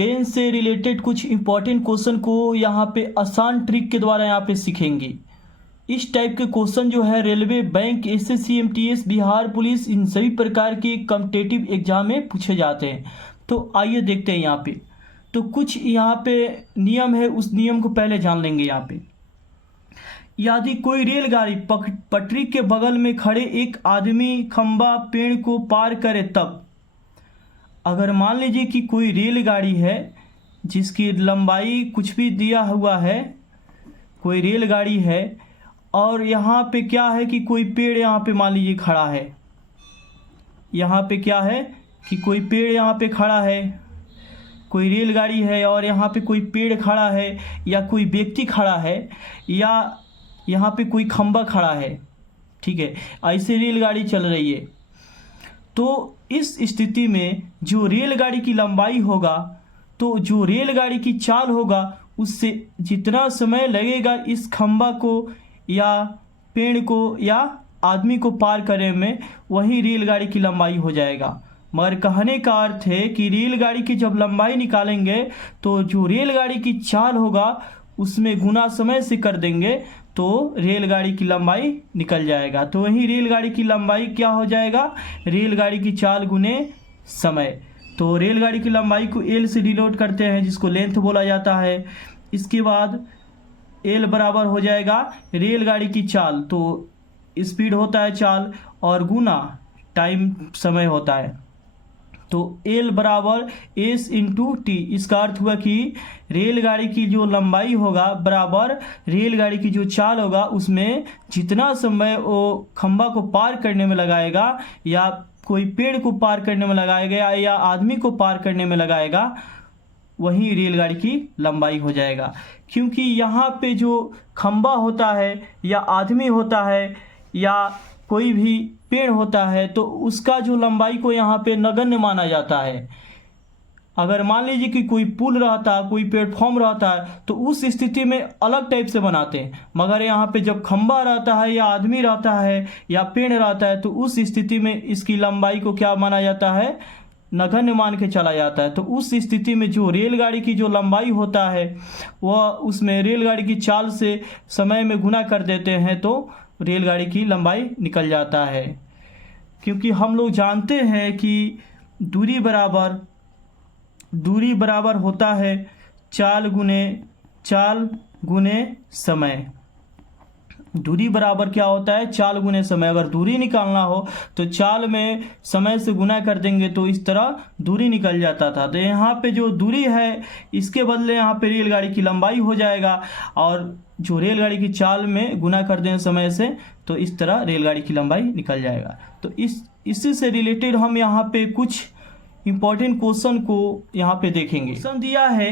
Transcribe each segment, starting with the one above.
Train से related कुछ important question को यहाँ पे आसान ट्रिक के द्वारा यहाँ पे सीखेंगे। इस टाइप के क्वेश्चन जो है railway, bank, SSC, MTS, Bihar police, इन सभी प्रकार के कॉम्पिटिटिव एग्जाम में पूछे जाते हैं। तो आइए देखते हैं यहाँ पे। तो कुछ यहाँ पे नियम है, उस नियम को पहले जान लेंगे। यहाँ पे यदि कोई रेलगाड़ी पटरी के बगल में खड़े एक आदमी खंबा पेड़ को पार करे, तब अगर मान लीजिए कि कोई रेलगाड़ी है जिसकी लंबाई कुछ भी दिया हुआ है, कोई रेलगाड़ी है और यहाँ पे क्या है कि कोई पेड़ यहाँ पे मान लीजिए खड़ा है, यहाँ पे क्या है कि कोई पेड़ यहाँ पे खड़ा है, कोई रेलगाड़ी है और यहाँ पे कोई पेड़ खड़ा है या कोई व्यक्ति खड़ा है या यहाँ पे कोई खंबा खड़ा है, ठीक है, ऐसे रेलगाड़ी चल रही है। तो इस स्थिति में जो रेलगाड़ी की लंबाई होगा, तो जो रेलगाड़ी की चाल होगा, उससे जितना समय लगेगा इस खंबा को या पेड़ को या आदमी को पार करने में, वही रेलगाड़ी की लंबाई हो जाएगा। मगर कहने का अर्थ है कि रेलगाड़ी की जब लंबाई निकालेंगे तो जो रेलगाड़ी की चाल होगा उसमें गुना समय से कर देंगे तो रेलगाड़ी की लंबाई निकल जाएगा। तो वही रेलगाड़ी की लंबाई क्या हो जाएगा, रेलगाड़ी की चाल गुने समय। तो रेलगाड़ी की लंबाई को एल से डिनोट करते हैं, जिसको लेंथ बोला जाता है। इसके बाद एल बराबर हो जाएगा रेलगाड़ी की चाल, तो स्पीड होता है चाल, और गुना टाइम समय होता है। तो एल बराबर एस इंटू टी। इसका अर्थ हुआ कि रेलगाड़ी की जो लंबाई होगा बराबर रेलगाड़ी की जो चाल होगा, उसमें जितना समय वो खंबा को पार करने में लगाएगा या कोई पेड़ को पार करने में लगाएगा या आदमी को पार करने में लगाएगा, वही रेलगाड़ी की लंबाई हो जाएगा। क्योंकि यहाँ पे जो खंबा होता है या आदमी होता है या कोई भी पेड़ होता है, तो उसका जो लंबाई को यहाँ पे नगण्य माना जाता है। अगर मान लीजिए कि कोई पुल रहता है, कोई प्लेटफॉर्म रहता है, तो उस स्थिति में अलग टाइप से बनाते हैं। मगर यहाँ पे जब खंबा रहता है या आदमी रहता है या पेड़ रहता है, तो उस स्थिति में इसकी लंबाई को क्या माना जाता है, नगण्य मान के चला जाता है। तो उस स्थिति में जो रेलगाड़ी की जो लंबाई होता है वह उसमें रेलगाड़ी की चाल से समय में गुना कर देते हैं, तो रेलगाड़ी की लंबाई निकल जाता है। क्योंकि हम लोग जानते हैं कि दूरी बराबर होता है चाल गुने समय। दूरी बराबर क्या होता है, चाल गुने समय। अगर दूरी निकालना हो तो चाल में समय से गुना कर देंगे, तो इस तरह दूरी निकल जाता था। तो यहाँ पे जो दूरी है इसके बदले यहाँ पे रेलगाड़ी की लंबाई हो जाएगा, और जो रेलगाड़ी की चाल में गुना कर दें समय से, तो इस तरह रेलगाड़ी की लंबाई निकल जाएगा। तो इसी से रिलेटेड हम यहाँ पे कुछ इम्पोर्टेंट क्वेश्चन को यहाँ पे देखेंगे। क्वेश्चन दिया है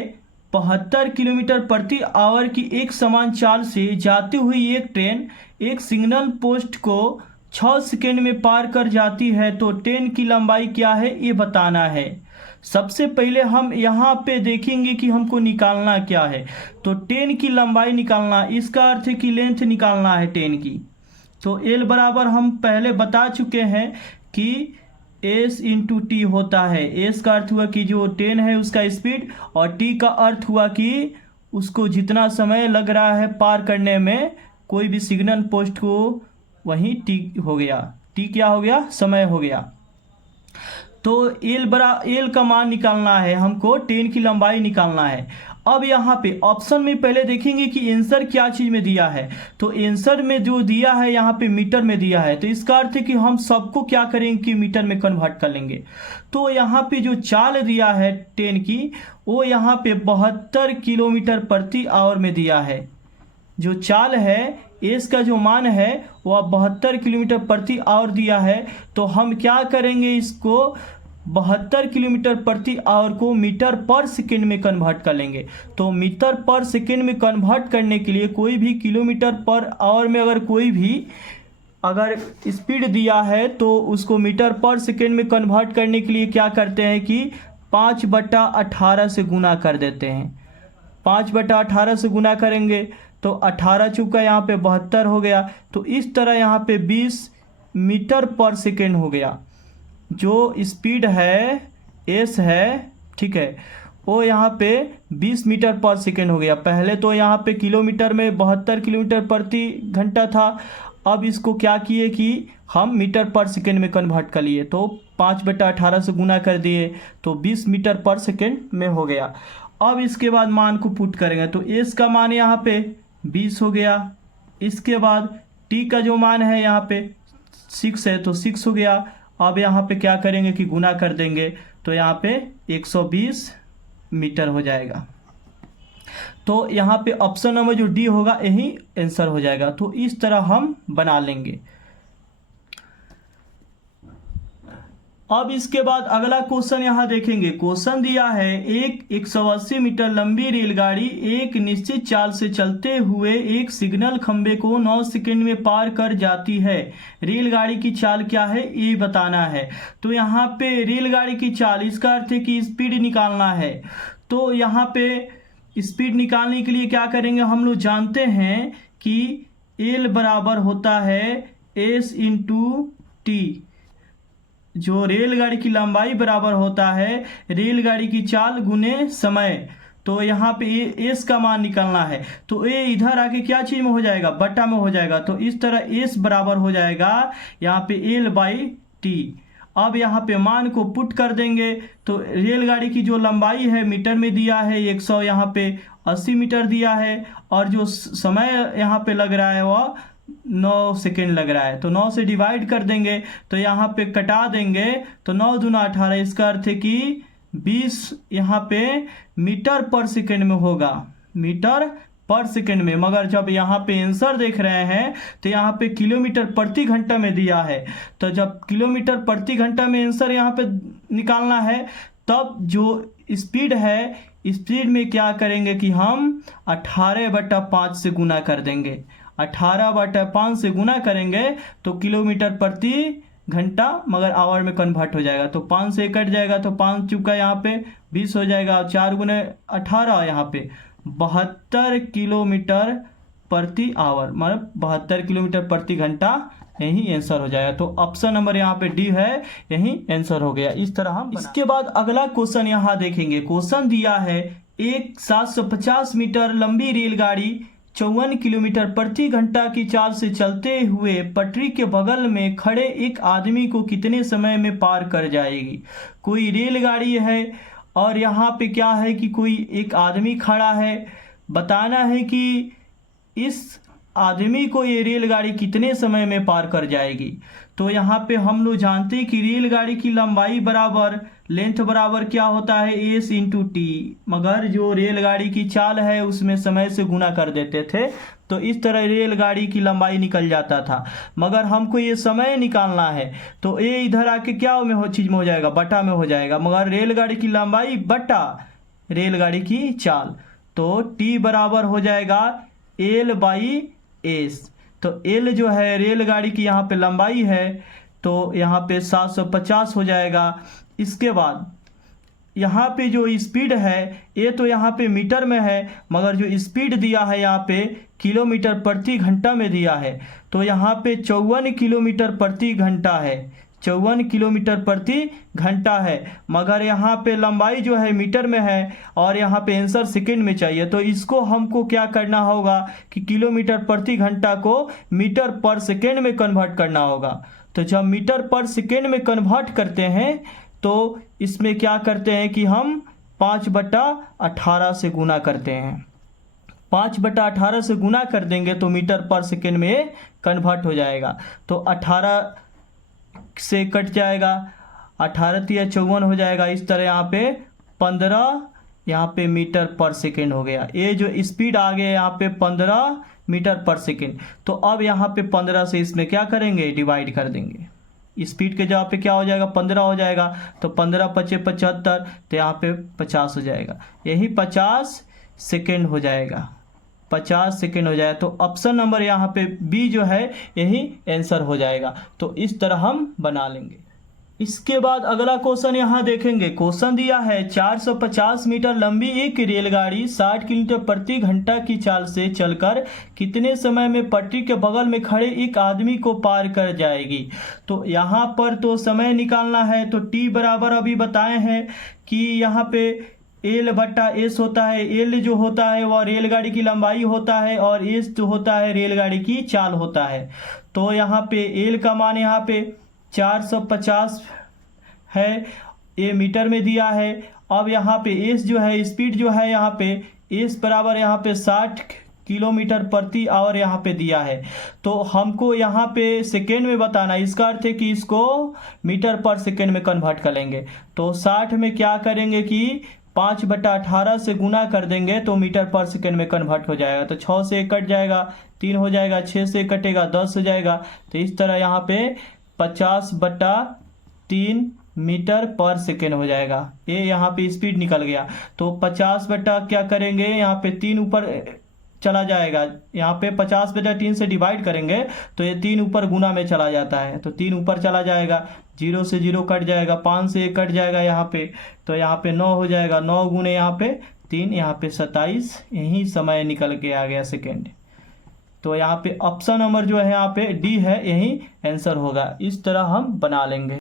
72 किलोमीटर प्रति आवर की एक समान चाल से जाती हुई एक ट्रेन एक सिग्नल पोस्ट को 6 सेकेंड में पार कर जाती है, तो ट्रेन की लंबाई क्या है ये बताना है। सबसे पहले हम यहाँ पे देखेंगे कि हमको निकालना क्या है। तो ट्रेन की लंबाई निकालना, इसका अर्थ है कि लेंथ निकालना है ट्रेन की। तो एल बराबर हम पहले बता चुके हैं कि एस इंटू टी होता है। एस का अर्थ हुआ कि जो ट्रेन है उसका स्पीड, और टी का अर्थ हुआ कि उसको जितना समय लग रहा है पार करने में कोई भी सिग्नल पोस्ट को, वही टी हो गया। टी क्या हो गया, समय हो गया। तो एल का मान निकालना है हमको, ट्रेन की लंबाई निकालना है। अब यहाँ पे ऑप्शन में पहले देखेंगे कि आंसर क्या चीज़ में दिया है। तो आंसर में जो दिया है यहाँ पे मीटर में दिया है, तो इसका अर्थ है कि हम सबको क्या करेंगे कि मीटर में कन्वर्ट कर लेंगे। तो यहाँ पे जो चाल दिया है ट्रेन की, वो यहाँ पे 72 किलोमीटर प्रति आवर में दिया है। जो चाल है एस का जो मान है वह 72 किलोमीटर प्रति आवर दिया है। तो हम क्या करेंगे, इसको 72 किलोमीटर प्रति आवर को मीटर पर सेकेंड में कन्वर्ट कर लेंगे। तो मीटर पर सेकेंड में कन्वर्ट करने के लिए कोई भी किलोमीटर पर आवर में अगर स्पीड दिया है, तो उसको मीटर पर सेकेंड में कन्वर्ट करने के लिए क्या करते हैं कि 5/18 से गुना कर देते हैं। 5/18 से गुना करेंगे तो 18 चुका यहाँ पे 72 हो गया। तो इस तरह यहाँ पे 20 मीटर पर सेकेंड हो गया। जो स्पीड है एस है, ठीक है, वो यहाँ पे 20 मीटर पर सेकेंड हो गया। पहले तो यहाँ पे किलोमीटर में 72 किलोमीटर प्रति घंटा था, अब इसको क्या किए कि हम मीटर पर सेकेंड में कन्वर्ट कर लिए, तो 5/18 से गुना कर दिए तो 20 मीटर पर सेकेंड में हो गया। अब इसके बाद मान को पुट करेंगे तो एस का मान यहाँ पे 20 हो गया। इसके बाद टी का जो मान है यहाँ पे 6 है तो 6 हो गया। अब यहाँ पे क्या करेंगे कि गुना कर देंगे तो यहाँ पे 120 मीटर हो जाएगा। तो यहाँ पे ऑप्शन नंबर जो डी होगा यही आंसर हो जाएगा। तो इस तरह हम बना लेंगे। अब इसके बाद अगला क्वेश्चन यहाँ देखेंगे। क्वेश्चन दिया है एक 180 मीटर लंबी रेलगाड़ी एक निश्चित चाल से चलते हुए एक सिग्नल खंबे को 9 सेकंड में पार कर जाती है। रेलगाड़ी की चाल क्या है ये बताना है। तो यहाँ पे रेलगाड़ी की चाल, इसका अर्थ है कि स्पीड निकालना है। तो यहाँ पे स्पीड निकालने के लिए क्या करेंगे, हम लोग जानते हैं कि एल बराबर होता है एस इंटू टी। जो रेलगाड़ी की लंबाई बराबर होता है रेलगाड़ी की चाल गुने समय। तो यहाँ पे एस का मान निकालना है तो ए इधर आके क्या चीज में हो जाएगा, बट्टा में हो जाएगा। तो इस तरह एस बराबर हो जाएगा यहाँ पे एल बाई टी। अब यहाँ पे मान को पुट कर देंगे तो रेलगाड़ी की जो लंबाई है मीटर में दिया है 100, यहाँ पे 80 मीटर दिया है और जो समय यहाँ पे लग रहा है वह 9 सेकेंड लग रहा है। तो 9 से डिवाइड कर देंगे तो यहाँ पे कटा देंगे तो 9 दूना 18, इसका अर्थ है कि 20 यहाँ पे मीटर पर सेकेंड में होगा, मीटर पर सेकेंड में। मगर जब यहाँ पे आंसर देख रहे हैं तो यहाँ पे किलोमीटर प्रति घंटा में दिया है। तो जब किलोमीटर प्रति घंटा में आंसर यहाँ पे निकालना है तब जो स्पीड है, स्पीड में क्या करेंगे कि हम 18/5 से गुना कर देंगे। 18/5 से गुना करेंगे तो किलोमीटर प्रति घंटा मगर आवर में कन्वर्ट हो जाएगा। तो 5 से कट जाएगा तो 5 चुका यहाँ पे 20 हो जाएगा। 4 गुने 18 यहाँ पे 72 किलोमीटर प्रति आवर, मतलब 72 किलोमीटर प्रति घंटा यही आंसर हो जाएगा। तो ऑप्शन नंबर यहाँ पे डी है, यही आंसर हो गया। इस तरह हम इसके बाद अगला क्वेश्चन यहाँ देखेंगे। क्वेश्चन दिया है एक 750 मीटर लंबी रेलगाड़ी 54 किलोमीटर प्रति घंटा की चाल से चलते हुए पटरी के बगल में खड़े एक आदमी को कितने समय में पार कर जाएगी। कोई रेलगाड़ी है और यहाँ पे क्या है कि कोई एक आदमी खड़ा है। बताना है कि इस आदमी को ये रेलगाड़ी कितने समय में पार कर जाएगी। तो यहाँ पे हम लोग जानते हैं कि रेलगाड़ी की लंबाई बराबर लेंथ बराबर क्या होता है एस इंटू टी, मगर जो रेलगाड़ी की चाल है उसमें समय से गुना कर देते थे तो इस तरह रेलगाड़ी की लंबाई निकल जाता था। मगर हमको ये समय निकालना है तो ये इधर आके क्या में हो चीज में हो जाएगा, बटा में हो जाएगा। मगर रेलगाड़ी की लंबाई बटा रेलगाड़ी की चाल, तो टी बराबर हो जाएगा एल बाई एस। तो एल जो है रेलगाड़ी की यहाँ पे लंबाई है तो यहाँ पे 750 हो जाएगा। इसके बाद यहाँ पे जो स्पीड है ये तो यहाँ पे मीटर में है, मगर जो स्पीड दिया है यहाँ पे किलोमीटर प्रति घंटा में दिया है। तो यहाँ पे 54 किलोमीटर प्रति घंटा है, 54 किलोमीटर प्रति घंटा है। मगर यहाँ पे लंबाई जो है मीटर में है और यहाँ पे आंसर सेकंड में चाहिए। तो इसको हमको क्या करना होगा कि किलोमीटर प्रति घंटा को मीटर पर सेकंड में कन्वर्ट करना होगा। तो जब मीटर पर सेकंड में कन्वर्ट करते हैं तो इसमें क्या करते हैं कि हम 5/18 से गुना करते हैं। 5/18 से गुना कर देंगे तो मीटर पर सेकंड में कन्वर्ट हो जाएगा। तो 18 से कट जाएगा, 18 × 54 हो जाएगा। इस तरह यहाँ पे 15 यहाँ पे मीटर पर सेकेंड हो गया। ये जो स्पीड आ गया यहाँ पे 15 मीटर पर सेकेंड। तो अब यहाँ पे 15 से इसमें क्या करेंगे, डिवाइड कर देंगे। स्पीड के जगह पे क्या हो जाएगा, 15 हो जाएगा। तो 15 × 5 = 75, तो यहाँ पे 50 हो जाएगा। यही 50 सेकेंड हो जाएगा, 50 सेकेंड हो जाएगा। तो ऑप्शन नंबर यहाँ पे बी जो है यही आंसर हो जाएगा। तो इस तरह हम बना लेंगे। इसके बाद अगला क्वेश्चन यहाँ देखेंगे। क्वेश्चन दिया है 450 मीटर लंबी एक रेलगाड़ी 60 किलोमीटर प्रति घंटा की चाल से चलकर कितने समय में पटरी के बगल में खड़े एक आदमी को पार कर जाएगी। तो यहाँ पर तो समय निकालना है। तो टी बराबर अभी बताए हैं कि यहाँ पे एल बट्टा एस होता है। एल जो होता है वह रेलगाड़ी की लंबाई होता है और एस जो होता है रेलगाड़ी की चाल होता है। तो यहाँ पे एल का मान यहाँ पे 450 है, ये मीटर में दिया है। अब यहाँ पे एस जो है स्पीड जो है यहाँ पे एस बराबर यहाँ पे 60 किलोमीटर प्रति आवर यहाँ पे दिया है। तो हमको यहाँ पे सेकेंड में बताना, इसका अर्थ है कि इसको मीटर पर सेकेंड में कन्वर्ट करेंगे। तो 60 में क्या करेंगे कि 5/18 से गुना कर देंगे तो मीटर पर सेकेंड में कन्वर्ट हो जाएगा। तो 6 से कट जाएगा, 3 हो जाएगा, 6 से कटेगा 10 हो जाएगा। तो इस तरह यहाँ पे 50/3 मीटर पर सेकेंड हो जाएगा। ये यहाँ पे स्पीड निकल गया। तो 50 बटा क्या करेंगे, यहाँ पे 3 ऊपर चला जाएगा। यहाँ पे 50/3 से डिवाइड करेंगे तो ये 3 ऊपर गुना में चला जाता है, तो 3 ऊपर चला जाएगा, 0 से 0 कट जाएगा, 5 से 1 कट जाएगा यहाँ पे। तो यहाँ पे 9 हो जाएगा, 9 गुने यहाँ पे 3, यहाँ पे 27, यही समय निकल के आ गया सेकेंड। तो यहाँ पे ऑप्शन नंबर जो है यहाँ पे डी है, यही आंसर होगा। इस तरह हम बना लेंगे।